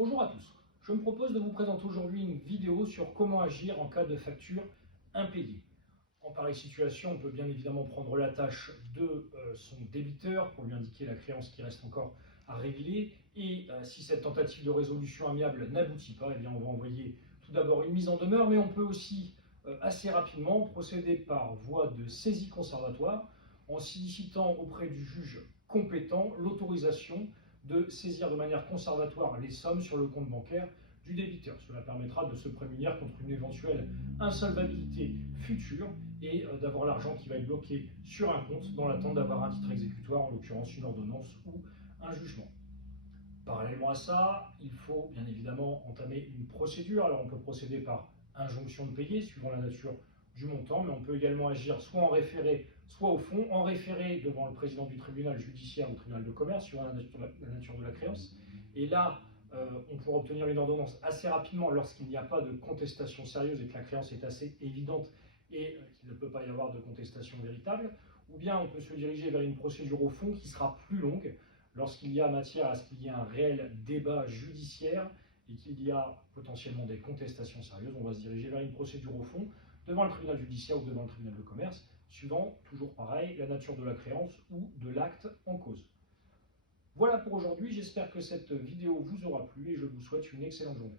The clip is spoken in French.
Bonjour à tous, je me propose de vous présenter aujourd'hui une vidéo sur comment agir en cas de facture impayée. En pareille situation, on peut bien évidemment prendre la tâche de son débiteur pour lui indiquer la créance qui reste encore à régler et si cette tentative de résolution amiable n'aboutit pas, eh bien on va envoyer tout d'abord une mise en demeure, mais on peut aussi assez rapidement procéder par voie de saisie conservatoire en sollicitant auprès du juge compétent l'autorisation de saisir de manière conservatoire les sommes sur le compte bancaire du débiteur. Cela permettra de se prémunir contre une éventuelle insolvabilité future et d'avoir l'argent qui va être bloqué sur un compte dans l'attente d'avoir un titre exécutoire, en l'occurrence une ordonnance ou un jugement. Parallèlement à ça, il faut bien évidemment entamer une procédure. Alors on peut procéder par injonction de payer, suivant la nature du montant, mais on peut également agir soit en référé, soit au fond. En référé devant le président du tribunal judiciaire ou tribunal de commerce, suivant la nature de la créance. Et là, on pourra obtenir une ordonnance assez rapidement lorsqu'il n'y a pas de contestation sérieuse et que la créance est assez évidente et qu'il ne peut pas y avoir de contestation véritable. Ou bien on peut se diriger vers une procédure au fond qui sera plus longue, lorsqu'il y a matière à ce qu'il y ait un réel débat judiciaire et qu'il y a potentiellement des contestations sérieuses, on va se diriger vers une procédure au fond, devant le tribunal judiciaire ou devant le tribunal de commerce, suivant, toujours pareil, la nature de la créance ou de l'acte en cause. Voilà pour aujourd'hui, j'espère que cette vidéo vous aura plu et je vous souhaite une excellente journée.